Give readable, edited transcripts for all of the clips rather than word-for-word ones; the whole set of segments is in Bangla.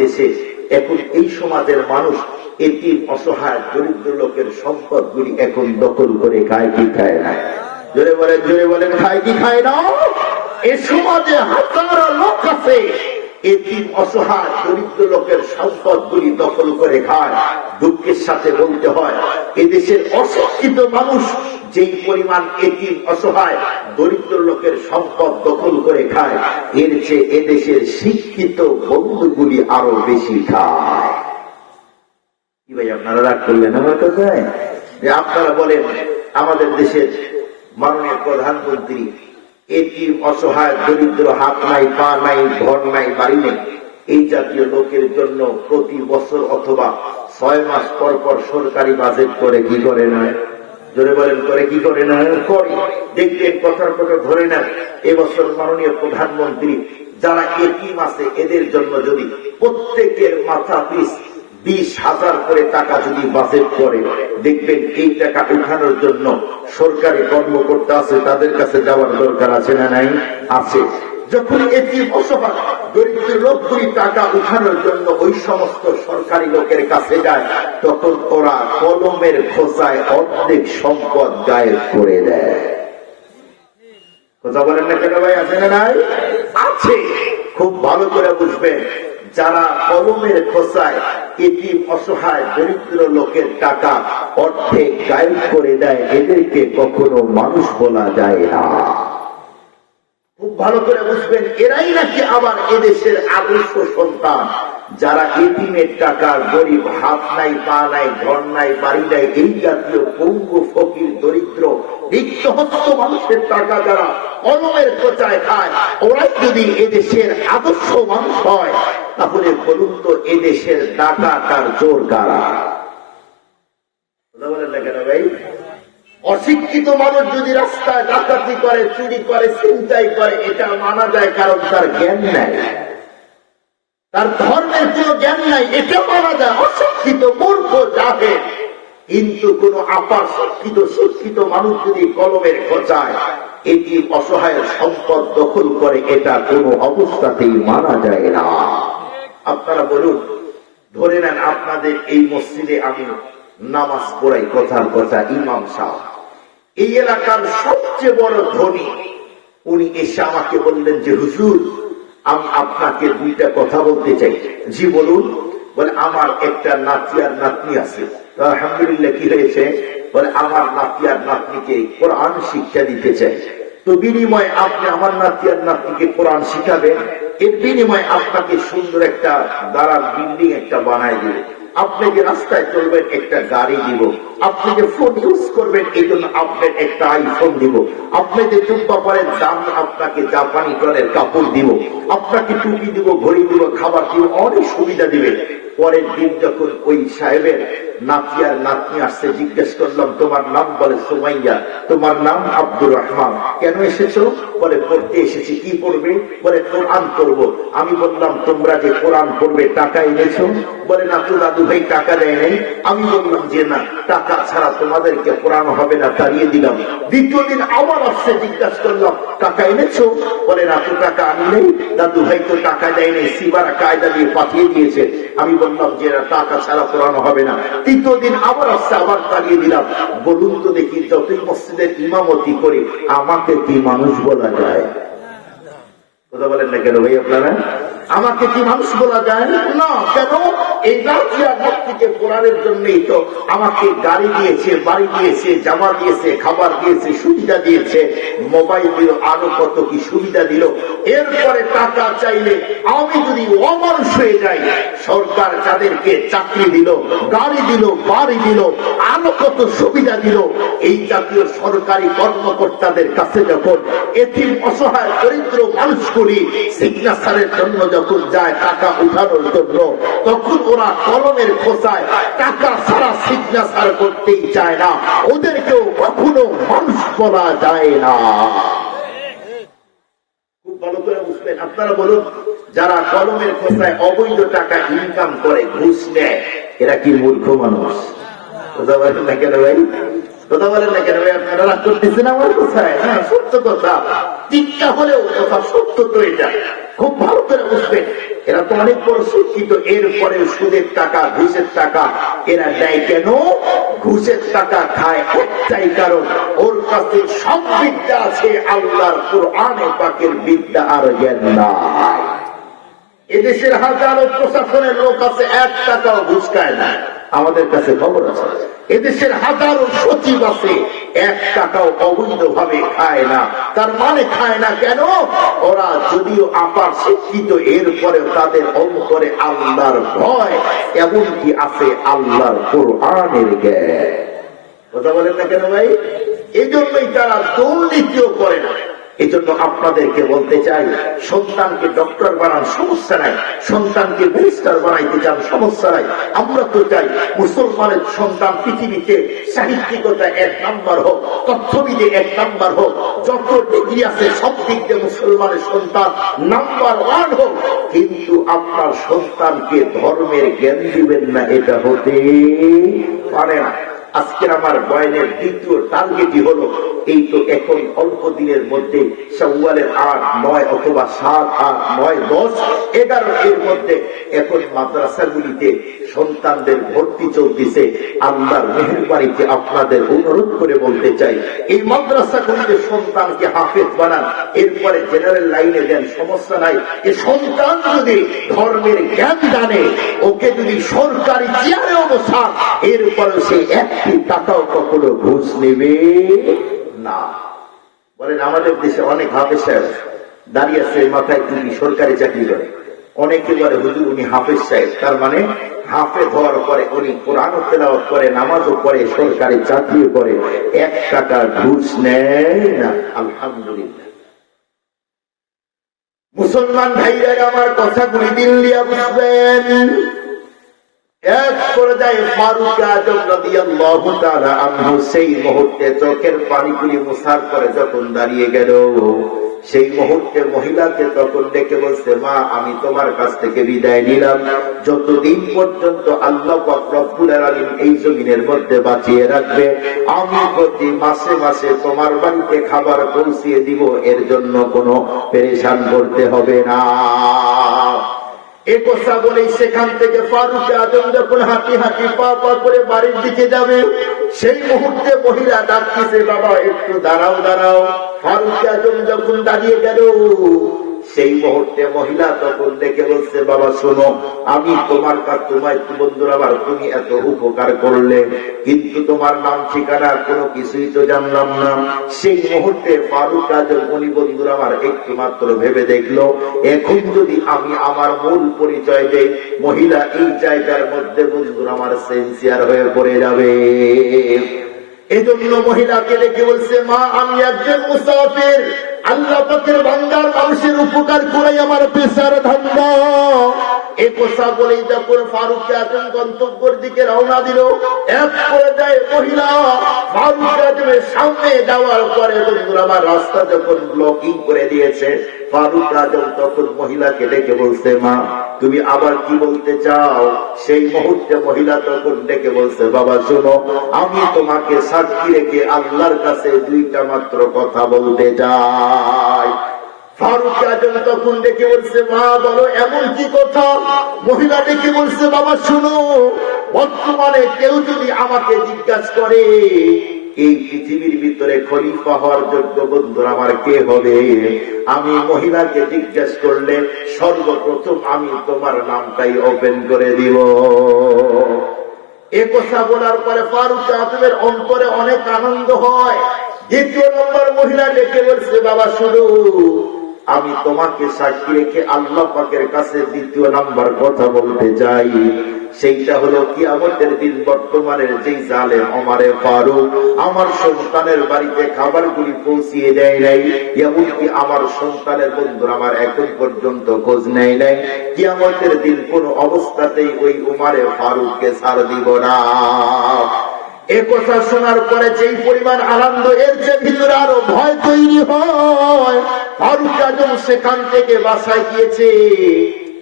দেশে এখন এই সমাজের মানুষ এতিম অসহায় দরিদ্র লোকের সম্পদ গুলি এখন দখল করে খায় কি খায় না? জোরে বলেন খায় কি খায় না? এ সমাজে হাজারো লোক আছে এতিম অসহায় দরিদ্র লোকের সম্পদ গুলি দখল করে খায়। দুঃখের সাথে বলতে হয় এদেশের অশিক্ষিত মানুষ যেই পরিমাণ এতিম অসহায় দরিদ্র লোকের সম্পদ দখল করে খায়, এর চেয়ে এদেশের শিক্ষিত বন্ধুগুলি আরো বেশি খায়। কি ভাই আপনারা রাগ করলেন আমার কথায়? যে আপনারা বলেন আমাদের দেশের মাননীয় প্রধানমন্ত্রী এতিম অসহায় দরিদ্র হাত নাই পা নাই ঘর নাই বাড়ি নেই এই জাতীয় লোকের জন্য প্রতি বছর অথবা 6 মাস পর পর সরকারি বাজেট করে কি করে না? জোরে বলেন করে কি করে না? করে। দেখবেন কথার কথা ধরে নেন এবছর মাননীয় প্রধানমন্ত্রী যারা এতিম আছে এদের জন্য যদি প্রত্যেকের মাথা পিছ 20,000 করে টাকা যদি বাজেট করে, দেখবেন এই টাকা উঠানোর জন্য সরকারি কর্মকর্তা আছে তাদের কাছে যাওয়ার দরকার আছে না নাই? আছে। যখন এতিম অসহায় দরিদ্র লোকগুলি টাকা উঠানোর জন্য ওই সমস্ত সরকারি লোকের কাছে যায়, তখন ওরা কলমের খোঁচায় অর্ধেক সম্পদ গায়েব করে দেয়। কথা বলেন না কেন ভাই? আছে না নাই? আছে। খুব ভালো করে বুঝবেন, যারা কলমের খোঁচায় এতিম অসহায় দরিদ্র লোকের টাকা অর্ধেক গায়েব করে দেয়, এদেরকে কখনো মানুষ বলা যায় না। খুব ভালো করে বুঝবেন, এরাই নাকি আবার এদেশের আদর্শ সন্তান। যারা এতিমের টাকা, গরিব হাত নাই পা নাই ঘর নাই বাড়ি নাই এই জাতীয় পঙ্গু ফকির দরিদ্র রিক্তহস্ত মানুষের টাকা যারা কলমের খোঁচায় খায়, ওরাই যদি এদেশের আদর্শ মানুষ হয়, তাহলে বলুন তো এদেশের ডাকাত আর চোর কারা? বলেন না কেন ভাই? অশিক্ষিত মানুষ যদি রাস্তায় ডাকাতি করে, চুরি করে, ছিনতাই করে, এটা মানা যায়, কারণ তার জ্ঞান নাই, তার ধর্মের কোন জ্ঞান নাই, এটা মানা যায়। অশিক্ষিত মূর্খ জাহেল। কিন্তু কোন আপার শিক্ষিত মানুষ যদি কলমের খোঁচায় এটি অসহায়ের সম্পদ দখল করে, এটা কোন অবস্থাতেই মানা যায় না। আপনারা বলুন, ধরে নেন আপনাদের এই মসজিদে আমি নামাজ পড়াই, কথার কথা ইমাম সাহেব এই এলাকার সবচেয়ে বড় ধনী, উনি এসে আমাকে বললেন যে হুজুর আমি আপনাকে 2টা কথা বলতে চাই। জি বলুন। বলে আমার একটা নাতি আর নাতনি আছে। আলহামদুলিল্লাহ, কি হয়েছে? বলে আমার নাতি আর নাতনিকে কোরআন শিক্ষা দিতে চাই। তো বিনিময়ে আপনি আমার নাতি আর নাতনিকে কোরআন শিখাবেন, এর বিনিময়ে আপনাকে সুন্দর একটা দাঁড়ার বিল্ডিং একটা বানায় দিবে, আপনি যে রাস্তায় চলবেন একটা গাড়ি দিব, আপনি যে ফোন ইউজ করবেন এই জন্য আপনার একটা আইফোন দিব, আপনি যে জুব্বা পরেন দামি আপনাকে জাপানি টনের কাপড় দিব, আপনাকে টুপি দিব, ঘড়ি দিব, খাবার দিব, অনেক সুবিধা দিবে। পরের দিন যখন ওই সাহেবের নাতি আর নাতনি আসছে, জিজ্ঞেস করলাম তোমার নাম? বলে সুমাইয়া। তোমার নাম? আব্দুর রহমান। কেন এসেছো? বলে পড়তে এসেছি। কি পড়বে? বলে কোরআন পড়বো। আমি বললাম তোমরা যে কোরআন পড়বে টাকা এনেছো? বলে না, তো দাদু ভাই টাকা দেয় নাই। আমি বললাম যে না, টাকা ছাড়া তোমাদেরকে কোরআন হবে না, তাড়িয়ে দিলাম। দ্বিতীয় দিন আবার আসছে, জিজ্ঞাসা করলাম টাকা এনেছো? বলে না, তো টাকা আনি নেই, দাদু ভাই তো টাকা দেয় নাই, সিবারা কায়দা দিয়ে পাঠিয়ে দিয়েছে। আমি বললাম যে টাকা ছাড়া কোরআন হবে না। তৃতীয় দিন আবার আসছে, আবার তাড়িয়ে দিলাম। বলুন তো দেখি, যতই মসজিদের ইমামতি করে আমাকে কি মানুষ বলা যায়? কথা বলেন না কেন ভাই আপনারা? আমাকে কি মানুষ বলা যায় না? কেন? এই নাতিকে কোরআনের জন্যই তো আমাকে গাড়ি দিয়েছে, বাড়ি দিয়েছে, জামা দিয়েছে, খাবার দিয়েছে, সুবিধা দিয়েছে, মোবাইল দিল, আরো কত কি সুবিধা দিল। এরপরে টাকা চাইলে আমি যদি অমানুষ হয়ে যাই, সরকার যাদেরকে চাকরি দিল, গাড়ি দিল, বাড়ি দিল, আরো কত সুবিধা দিল, এই জাতীয় সরকারি কর্মকর্তাদের কাছে যখন এতিম অসহায় দরিদ্র মানুষগুলি সিগনেচারের জন্য যখন যায় টাকা উঠানোর জন্য, তখন ওরা কলমের খোঁচায় টাকা ছাড়া সিগনেচার করতেই চায় না। ওদেরকেও কখনো মানুষ বলা যায় না। খুব ভালো করে বুঝবেন। আপনারা বলুন, যারা কলমের খোঁচায় অবৈধ টাকা ইনকাম করে, ঘুষ নেয়, এরা কি মূর্খ মানুষ? কথা বলেন না কেন ভাই? কথা বলেন না কেন ভাই? আপনারা রাগ করতেছেন আমার কথায়? হ্যাঁ, সত্য কথা। টিকা হলেও কথা সত্য তো। এটা খুব ভালো করে বুঝবেন। এরা তো অনেক বড় শিক্ষিত, এরপরে সুদের টাকা, ঘুষের টাকা এরা দেয় কেন? ঘুষের টাকা খায় একটাই কারণ, ওর কাছে সব বিদ্যা আছে, আল্লাহর কোরআনে পাকের বিদ্যা আর জ্ঞান নাই। এদেশের হাজারো প্রশাসনের লোক আছে, 1 টাকাও ঘুষ খায় না, আমাদের কাছে খবর আছে। এদেশের হাজারো সচিব আছে, 1 টাকাও অবৈধ ভাবে খায় না। তার মানে খায় না কেন? ওরা যদিও আপার শিক্ষিত, এরপরেও তাদের অন্তরে আল্লাহর ভয়, এমনকি আছে আল্লাহর কোরআনের জ্ঞান। কথা বলেন না কেন ভাই? এই জন্যই তারা দুর্নীতিও করে না। এই জন্য আপনাদেরকে বলতে চাই, সন্তানকে ডক্টর বানান, সমস্যা নাই। সন্তানকে ব্যারিস্টার বানাইতে চান, সমস্যা নাই। আমরা তো চাই মুসলমানের সন্তান পৃথিবীতে সাহিত্যিকতা 1 নাম্বার হোক, তথ্যবিদে 1 নাম্বার হোক, যত ডিগ্রি আছে সব দিক দিয়ে মুসলমানের সন্তান নাম্বার 1 হোক। কিন্তু আপনার সন্তানকে ধর্মের জ্ঞান দিবেন না, এটা হতে পারে না। আজকের আমার বয়ানের দ্বিতীয় টার্গেটই হলো, এই তো এখন অল্প দিনের মধ্যে শাওয়ালের 8, 9 অথবা 7, 8, 9, 10, 11 এর মধ্যে এখন মাদ্রাসাগুলিতে সন্তানদের ভর্তি চলতেছে। আল্লাহর মেহেরবানিতে আপনাদের অনুরোধ করে বলতে চাই, এই মাদ্রাসাগুলিতে সন্তানকে হাফেজ বানান, এরপরে জেনারেল লাইনে দেন, সমস্যা নাই। এই সন্তান যদি ধর্মের জ্ঞান জানে, ওকে যদি সরকারি চেয়ারে অবস্থান, এরপরে সে 1 টাকাও কখনো ঘুষ নেবে না। বলেন, আমাদের দেশে অনেক হাফেজ সাহেব দাঁড়িয়ে আছে, মাথায় টুপি, সরকারি চাকরি করে। অনেকে বলে হুজুর উনি হাফেজ সাহেব, তার মানে হাফেজ হওয়ার পরে উনি কোরআন তেলাওয়াত করে, নামাজও পড়ে, সরকারি চাকরিও করে, 1 টাকা ঘুষ নেয় না। আলহামদুলিল্লাহ। মুসলমান ভাইরা আমার কথাগুলি দিল দিয়া বুঝবেন। এক পর্যায়ে ফারুক আজম রাদিয়াল্লাহু তাআলা আনহু সেই মুহূর্তে চোখের পানিগুলি মুছার পরে যখন দাঁড়িয়ে গেল, সেই মুহূর্তে মহিলাকে তখন ডেকে বলছে, মা আমি তোমার কাছ থেকে বিদায় নিলাম, যতদিন পর্যন্ত আল্লাহ পাক রব্বুল আলামিন এই জমিনের মধ্যে বাঁচিয়ে রাখবে, আমি প্রতি মাসে মাসে তোমার বাড়িতে খাবার পৌঁছিয়ে দিব, এর জন্য কোনো পেরেশান করতে হবে না। এ কথা বলেই সেখান থেকে ফারুক আজম যখন হাঁটি হাঁটি পা পা করে বাড়ির দিকে যাবে, সেই মুহূর্তে মহিলা ডাকতেছে, বাবা একটু দাঁড়াও দাঁড়াও। ফারুক আজম যখন দাঁড়িয়ে গেল, সেই মুহূর্তে মহিলা তখন ডেকে বলছে, বাবা শোনো, আমি তোমার কাছে, তোমার বন্ধুরা আমার, তুমি এত উপকার করলে, কিন্তু তোমার নাম ঠিকানা কোনো কিছুই তো জানলাম না। সেই মুহূর্তে ফারুক আজম উনি বন্ধুরা আমার একটু মাত্র ভেবে দেখলো, এখন যদি আমি আমার মূল পরিচয় দেই, মহিলা এই জায়গার মধ্যে বন্ধুরা আমার সেন্সিয়ার হয়ে পড়ে যাবে। এজন্য মহিলাকে ডেকে বলছে, মা আমি একজন মুসাফির, আল্লাহ পাকের বান্দার, মানুষের উপকার করাই আমার পেশার ধান্দা। এ কথা বলেই যখন ফারুক আজম গন্তব্যের দিকে রওনা দিল, এক পর্যায়ে মহিলা ফারুক আজমের সামনে যাওয়ার পরে বন্ধুরা আমার রাস্তা যখন ব্লকিং করে দিয়েছে, ফারুক আজম তখন মহিলাকে ডেকে বলছে, মা তুমি আবার কি বলতে চাও? সেই মুহূর্তে মহিলা তখন ডেকে বলছে, বাবা শোনো, আমি তোমাকে সাক্ষী রেখে আল্লাহর কাছে 2টা মাত্র কথা বলতে চাই। ফারুক আজম তখন ডেকে বলছে, মা বলো এমন কি কথা? মহিলা ডেকে বলছে, বাবা শুনো, বর্তমানে কেউ যদি আমাকে জিজ্ঞাসা করে এই পৃথিবীর ভিতরে খলিফা হওয়ার যোগ্য বন্ধুরা আমার কে হবে, আমি মহিলাকে জিজ্ঞাসা করলে সর্বপ্রথম আমি তোমার নামটাই ওপেন করে দিব। এ কথা বলার পরে ফারুক আজমের অন্তরে অনেক আনন্দ হয়। 2 নম্বর মহিলা ডেকে বলছে, বাবা শুনো, আমি তোমাকে সাক্ষী রেখে আল্লাহ পাকের কাছে 2 নাম্বার কথা বলতে চাই। সেইটা হলো কিয়ামতের দিন বর্তমানের যেই জালেম ওমরে ফারুক আমার সন্তানের বাড়িতে খাবারগুলি পৌঁছিয়ে দেয় নাই, এমনকি আমার সন্তানের বন্ধুরা আমার এখন পর্যন্ত খোঁজ নেয় নাই, কিয়ামতের দিন কোন অবস্থাতেই ওই ওমরে ফারুককে ছাড় দিব না। এ কথা শোনার পরে যেই পরিমাণ আনন্দ, এর যে ভিতরে আরো ভয় তৈরি হয়। ফারুক আজম সেখান থেকে বাসায় গিয়েছে,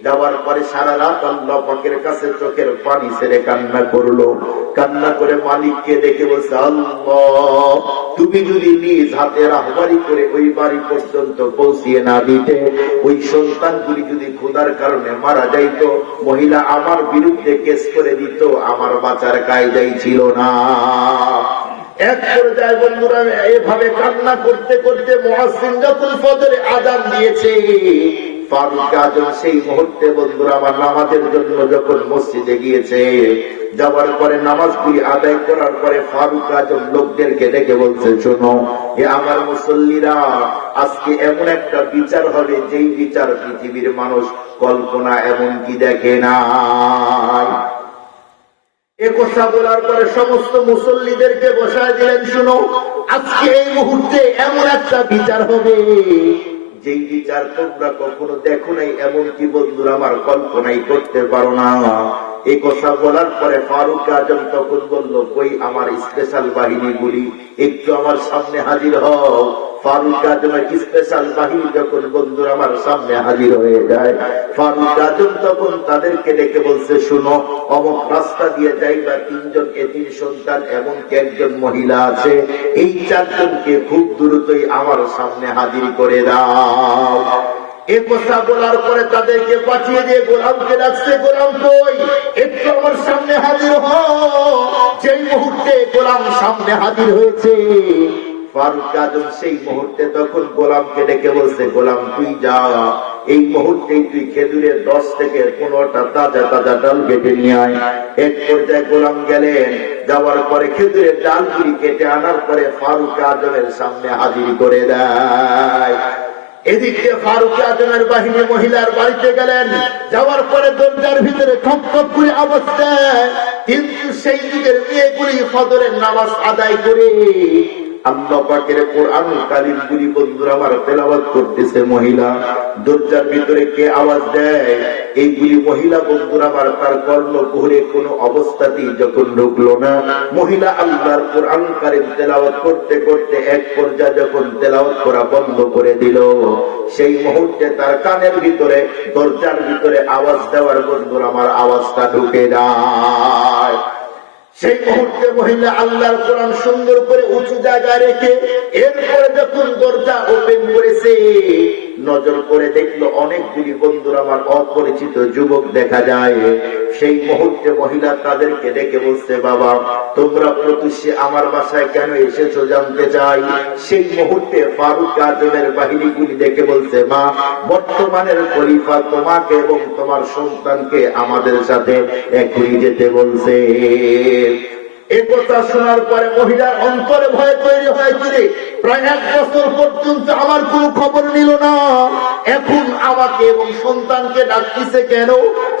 যাওয়ার পরে সারা রাত আল্লাহ পাকের কাছে চোখের পানি ছেড়ে কান্না করলো। কান্না করে মালিককে দেখে বলছে, আল্লাহ তুমি যদি নিজ হাতে রাহবারি করে ওই বাড়ি পর্যন্ত পৌঁছিয়ে না দিতে, ওই সন্তানগুলি যদি ক্ষুধার কারণে মারা যাইতো, মহিলা আমার বিরুদ্ধে কেস করে দিত, আমার বাঁচার কায়দাই ছিল না। এক পর্যায়ে বন্ধুরা এভাবে কান্না করতে করতে মুয়াজ্জিন যখন ফজরে আযান দিয়েছে, ফারুক আজম সেই মুহূর্তে বন্ধুরা আমার নামাজের জন্য যখন মসজিদে গিয়েছে, যাওয়ার পরে নামাজগুলি আদায় করার পরে ফারুক আজম লোকদেরকে ডেকে বলছে, শোনো এ আমার মুসল্লিরা, আজকে এমন একটা বিচার হবে যেই বিচার পৃথিবীর মানুষ কল্পনা এমনকি দেখে না। এ কথা বলার পরে সমস্ত মুসল্লিদেরকে বসায় দিলেন, শুনো আজকে এই মুহূর্তে এমন একটা বিচার হবে যেই বিচার তোমরা কখনো দেখো নাই, এমনকি বন্ধুরা আমার কল্পনাই করতে পারো না। এই কথা বলার পরে ফারুক আজম তখন বলল, কই আমার স্পেশাল বাহিনীগুলি, একটু আমার সামনে হাজির হও। ফারুক আজমের স্পেশাল বাহিনী যখন বন্ধুরা আমার সামনে হাজির হয়ে যায়, ফারুক আজম তখন তাদেরকে ডেকে বলছে, শুনো অমুক রাস্তা দিয়ে যাইবা, 3 জন এতিম সন্তান এমনকি একজন মহিলা আছে, এই 4 জনকে খুব দ্রুতই আমার সামনে হাজির করে দাও। এ কথা বলার পরে তাদেরকে পাঠিয়ে দিয়ে গোলামকে ডাকছে, গোলাম কই, একটু আমার সামনে হাজির হও। যেই মুহূর্তে গোলাম সামনে হাজির হয়েছে, ফারুক আজম সেই মুহূর্তে তখন গোলামকে ডেকে বলছে, গোলাম তুই যা, এই মুহূর্তে তুই খেজুরের 10 থেকে 15টা তাজা তাজা ডাল কেটে নিয়ে আয়। এক পর্যায়ে গোলাম গেলেন, যাওয়ার পরে খেজুরের ডালগুলি কেটে আনার পরে ফারুক আজমের সামনে হাজির করে দেয়। এদিকে ফারুক আজমের বাহিনী মহিলার বাড়িতে গেলেন, যাওয়ার পরে দরজার ভিতরে ঠক ঠক করে আওয়াজ দেয়, কিন্তু সেই যুগের মেয়েগুলি ফজরের নামাজ আদায় করে আল্লাহ পাকের কোরআনুল কারীম গুলি বন্ধুরা আমার তেলাওয়াত করতেছে। মহিলা দরজার ভিতরে কে আওয়াজ দেয়, এইগুলি মহিলা বন্ধুরা আমার তার কর্ণ ঘুরে কোন অবস্থাতেই যখন ঢুকলো না, মহিলা আল্লাহর কোরআনুল কারীম তেলাওয়াত করতে করতে এক পর্যায়ে যখন তেলাওয়াত করা বন্ধ করে দিল, সেই মুহূর্তে তার কানের ভিতরে দরজার ভিতরে আওয়াজ দেওয়ার বন্ধুরা আমার আওয়াজটা ঢুকে যায়। সেই মুহূর্তে মহিলা আল্লাহর কোরআন সুন্দর করে উঁচু জায়গায় রেখে এরপরে যখন দরজা ওপেন করেছে, নজর করে দেখলো অনেকগুলি বন্ধুরা আমার অপরিচিত যুবক দেখা যায়। সেই মুহূর্তে মহিলা তাদেরকে ডেকে বলছে, বাবা তোমরা প্রত্যুষে আমার বাসায় কেন এসেছো জানতে চাই। সেই মুহূর্তে ফারুক আজমের বাহিনীগুলি দেখে বলছে, মা বর্তমানের খলিফা তোমাকে এবং তোমার সন্তানকে আমাদের সাথে এখনই যেতে বলছে। এই কথা শোনার পরে মহিলার অন্তরে ভয় তৈরি হয়েছিল, প্রায় 1 বছর পর্যন্ত আমার কোনো খবর নিল না, এখন আমাকে এবং সন্তানকে ডাকতেছে কেন।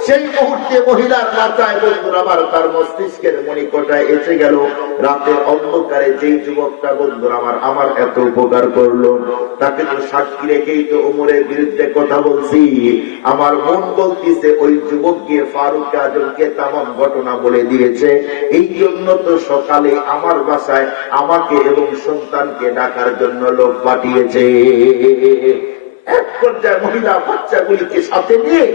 সেই মুহূর্তে মহিলার মাথায় বন্ধুরা আমার তার মস্তিষ্কের মণিকোটায় এসে গেল, রাতের অন্ধকারে যেই যুবকটা বন্ধুরা আমার এত উপকার করলো, তাকে তো সাক্ষী রেখেই তো ওমরের বিরুদ্ধে কথা বলছি। আমার মন বলতেছে ওই যুবক গিয়ে ফারুক আজমকে তামাম ঘটনা বলে দিয়েছে, এই জন্য তো সকালে আমার বাসায় আমাকে এবং সন্তানকে ডাকার জন্য লোক পাঠিয়েছে। এক পর্যায়ে মহিলা বাচ্চাগুলিকে সাথে নিয়ে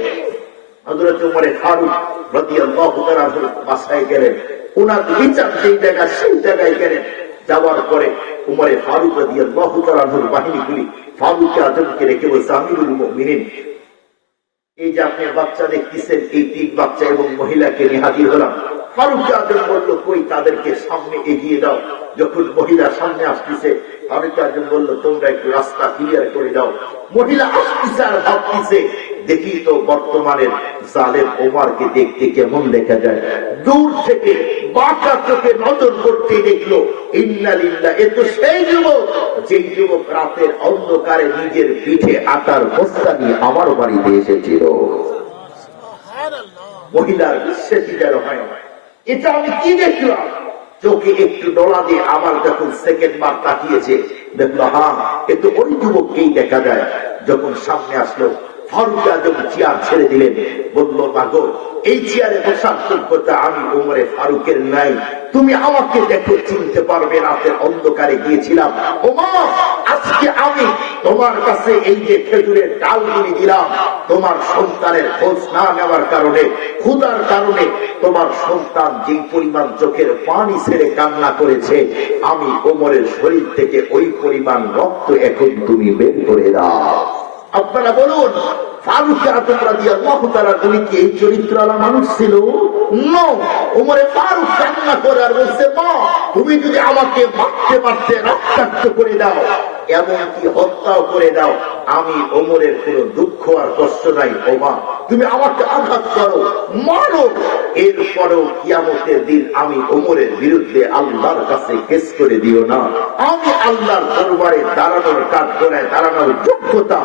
হযরত ওমর ফারুক রাদিয়াল্লাহু তাআলা বাসায় গেলেন। ওনার বিচার যেই জায়গা সেই জায়গায় গেলেন। যাওয়ার পরে ওমর ফারুক রাদিয়াল্লাহু তাআলার বাহিনীগুলি ফারুক আজমকে রেখে বলছে, আমিরুল মুমিনিন, এই যে আপনি বাচ্চা দেখতেছেন, এই 3 বাচ্চা এবং মহিলাকে নিয়ে হাজির হলাম। ফারুক আজম বলল, কই তাদেরকে সামনে এগিয়ে দাও। যখন মহিলা সামনে আসতেছে, ফারুক আজম বলল, তোমরা একটু রাস্তা ক্লিয়ার করে দাও। মহিলা আসতেছে আর ভাবতেছে, দেখি তো বর্তমানের জালেম ওমরকে দেখতে কেমন দেখা যায়। দূর থেকে বাঁকা চোখে নজর করতে দেখলো, ইন্না লিল্লাহ, এ তো সেই যুবক যেই যুবক রাতের অন্ধকারে নিজের পিঠে আটার বস্তা নিয়ে আমার বাড়িতে এসেছিল। মহিলার বিশ্বাসই যেন হয় না, এটা আমি কি দেখলাম। চোখে একটু ডলা দিয়ে আমার যখন সেকেন্ড বার তাকিয়েছে, দেখলো হ্যাঁ এ তো ওই যুবককেই দেখা যায়। যখন সামনে আসলো, ফারুক আজম চেয়ার ছেড়ে দিলেন, বলল মাগো এই চেয়ারে বসার যোগ্যতা আমি ওমরে ফারুকের নাই, তুমি আমাকে দেখো চিনতে পারবে, রাতের অন্ধকারে গিয়েছিলাম, ওমা আজকে আমি তোমার কাছে এই যে খেজুরের ডালগুলি দিলাম, তোমার সন্তানের খোঁজ না নেওয়ার কারণে, ক্ষুধার কারণে তোমার সন্তান যে পরিমাণ চোখের পানি ছেড়ে কান্না করেছে, আমি ওমরের শরীর থেকে ওই পরিমাণ রক্ত এখন তুমি বের করে দাও। আপনারা বলুন ফারুক আজম রাদিয়াল্লাহু তাআলা কি এই চরিত্রওয়ালা মানুষ ছিল? নো। ওমরে ফারুক কান্না করে আর বলছে, মা তুমি যদি আমাকে মারতে মারতে রক্তাক্ত করে দাও, এমনকি হত্যাও করে দাও, আমি ওমরের কোনো দুঃখ আর কষ্ট নাই। ও মা তুমি আমাকে আঘাত করো, মারো, এরপরেও কিয়ামতের দিন আমি ওমরের বিরুদ্ধে আল্লাহর কাছে কেস করে দিও না। আমি আল্লাহর দরবারে দাঁড়ানোর কাঠগড়ায় দাঁড়ানোর যোগ্যতা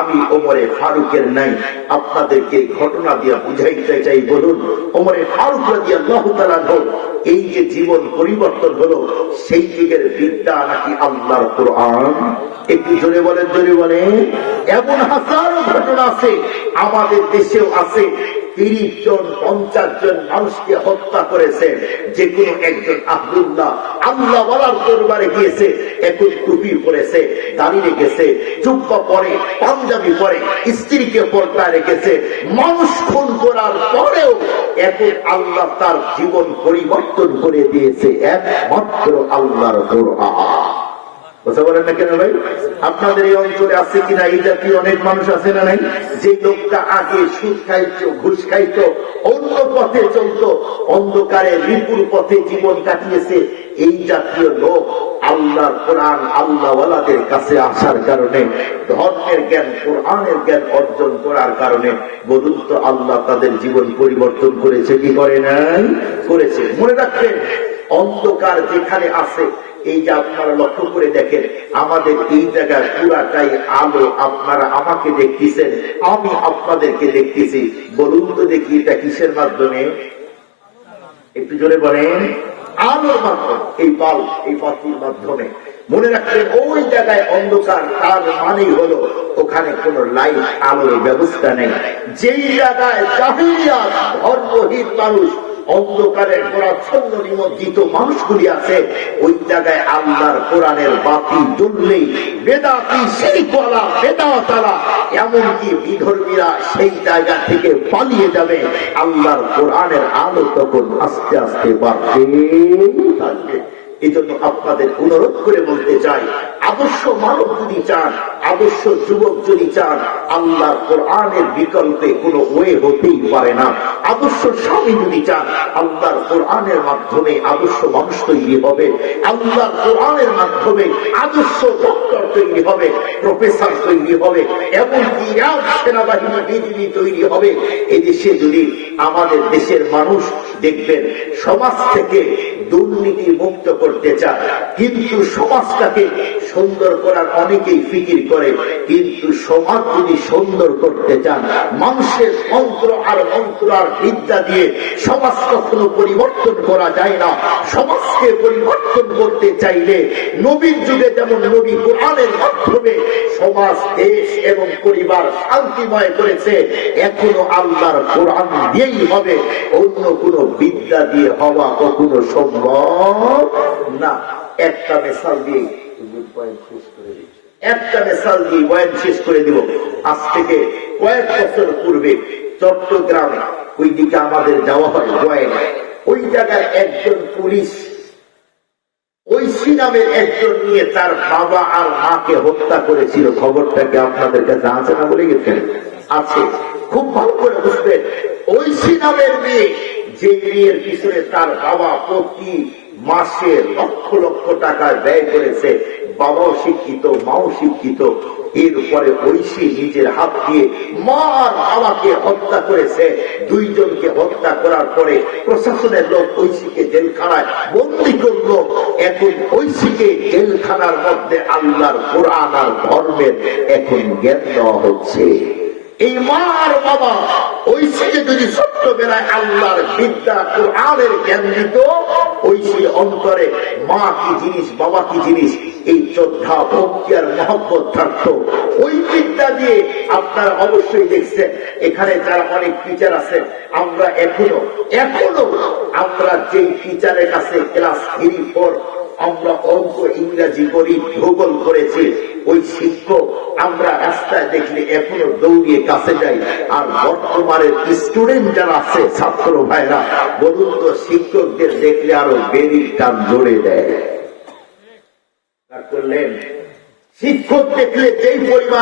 আমি ওমরে ফারুকের নাই। আপনাদেরকে ঘটনা দিয়ে বুঝাইতে চাই, বলুন ওমরে ফারুক রাদিয়াল্লাহু তাআলা এই যে জীবন পরিবর্তন হলো, সেই যুগের বিদ্যা নাকি আল্লাহর কোরআন? একটু জোরে বলেন, জোরে বলেন। এমন হাজারো ঘটনা আছে, আমাদের দেশেও আছে। 30 জন 50 জন মানুষকে হত্যা করেছে, যে কোনো একজন আব্দুল্লাহ আল্লাহ ওয়ালার দরবারে গিয়েছে, এখন টুপি পরেছে, দাড়ি রেখেছে, জুব্বা পরে, পাঞ্জাবি পরে, স্ত্রীকে পর্দায় রেখেছে, মানুষ খুন করার পরেও এখন আল্লাহ তার জীবন পরিবর্তন করে দিয়েছে একমাত্র আল্লাহর কোরআন। কথা বলেন না কেন ভাই? আপনাদের এই অঞ্চলে আছে কিনা এই জাতীয় অনেক মানুষ আছে না নাই? যে লোকটা আগে সুদ খাইতো, ঘুষ খাইতো, অন্য পথে চলতো, অন্ধকারে রিপুর পথে জীবন কাটিয়েছে, এই জাতীয় লোক আল্লাহর কোরআন আল্লাহ ওয়ালাদের কাছে আসার কারণে, ধর্মের জ্ঞান কোরআনের জ্ঞান অর্জন করার কারণে, বলুন তো আল্লাহ তাদের জীবন পরিবর্তন করেছে কি করে নাই? করেছে। মনে রাখবেন, অন্ধকার যেখানে আছে, এই যে আপনারা লক্ষ্য করে দেখেন, আমাদের এই জায়গায় পুরাটাই আলো। আপনারা আমাকে দেখতেছেন, আমি আপনাদেরকে দেখতেছি। বলুন তো দেখি এটা কিসের মাধ্যমে? একটু জোরে বলেন। আলোর মাধ্যমে, এই বাল্ব, এই বাতির মাধ্যমে। মনে রাখবেন ওই জায়গায় অন্ধকার, তার মানেই হলো ওখানে কোন লাইট আলোর ব্যবস্থা নেই। যেই জায়গায় জাহিলিয়াত ধর্মহীন মানুষ, অন্ধকারের পরাচ্ছন্ন নিমজ্জিত মানুষগুলি আছে, ওই জায়গায় আল্লাহর কোরআনের বাতি জ্বললেই বেদাতি শিরকওয়ালা বেদাতওয়ালা এমনকি বিধর্মীরা সেই জায়গা থেকে পালিয়ে যাবে। আল্লাহর কোরআনের আলো তখন আস্তে আস্তে বাড়তে থাকবে। এই জন্য আপনাদের অনুরোধ করে বলতে চাই, আদর্শ মানব যদি চান, আদর্শ যুবক যদি চান, আল্লাহর কোরআনের বিকল্পে কোনো ওয়ে হতেই পারে না। আদর্শ স্বামী যদি চান, আল্লাহর কোরআনের মাধ্যমে আদর্শ মানুষ তৈরি হবে। আল্লাহর কোরআনের মাধ্যমে আদর্শ ডক্টর তৈরি হবে, প্রফেসর তৈরি হবে, এমনকি সেনাবাহিনী বিজিবি তৈরি হবে। এদেশে যদি আমাদের দেশের মানুষ দেখবেন সমাজ থেকে দুর্নীতি মুক্ত করতে চায়, কিন্তু সমাজটাকে সুন্দর করার অনেকেই ফিকির করে, কিন্তু সমাজ যদি সুন্দর করতে চান, মানুষের মন্ত্র আর মন্ত্র আর বিদ্যা দিয়ে সমাজ কখনো পরিবর্তন করা যায় না। সমাজকে পরিবর্তন করতে চাইলে নবীর যুগে যেমন নবী কোরআনের মাধ্যমে সমাজ, দেশ এবং পরিবার শান্তিময় করেছে, এখনো আল্লাহর কোরআন দিয়েই হবে। অন্য কোনো বিদ্যা দিয়ে হওয়া কখনো সম্ভব না। একটা মিসাল দিয়ে বয়ান শেষ করে দিব। আজ থেকে কয়েক বছর পূর্বে চট্টগ্রামে ওই দিকে আমাদের যাওয়া হয় বয়ানে। ওই জায়গায় একজন পুলিশ ঐশী নামের একজন নিয়ে তার বাবা আর মাকে হত্যা করেছিল। খবরটাকে আপনাদের কাছে আছে না বলে গেছেন? আছে। খুব ভালো করে বুঝবেন, ঐশী নামের মেয়ে, যে মেয়ের পিছনে তার বাবা প্রতি মাসে লক্ষ লক্ষ টাকা ব্যয় করেছে, বাবাও শিক্ষিত, মাও শিক্ষিত, এরপরে ঐশী নিজের হাত দিয়ে মা আর বাবাকে হত্যা করেছে। দুইজনকে হত্যা করার পরে প্রশাসনের লোক ঐশীকে জেলখানায় বন্দী করলো। এখন ঐশীকে জেলখানার মধ্যে আল্লাহর কোরআন আর ধর্মের এখন জ্ঞান দেওয়া হচ্ছে। এই মা আর বাবা ওই থেকে যদি ছোট্টবেলায় আল্লাহর বিদ্যা কোরআনের জ্ঞান দিত, ওই সেই অন্তরে মা কি জিনিস বাবা কি জিনিস এই শ্রদ্ধা ভক্তি আর মহব্বত থাকতো। ওই বিদ্যা দিয়ে আপনারা অবশ্যই দেখছেন এখানে যারা অনেক টিচার আছেন, আমরা এখনো আমরা যেই টিচারের কাছে ক্লাস 3-4 আমরা অঙ্ক ইংরাজি করি, ভূগোল করেছি, ওই শিক্ষক আমরা রাস্তায় দেখলে এখনো দৌড়িয়ে কাছে যাই। আর বর্তমানের স্টুডেন্ট যারা আছে, ছাত্র ভাইরা, বলুন তো শিক্ষকদের দেখলে আরো বেরির টান জোরে দেয়। করলেন শিক্ষক দেখলে যেই পরিমাণ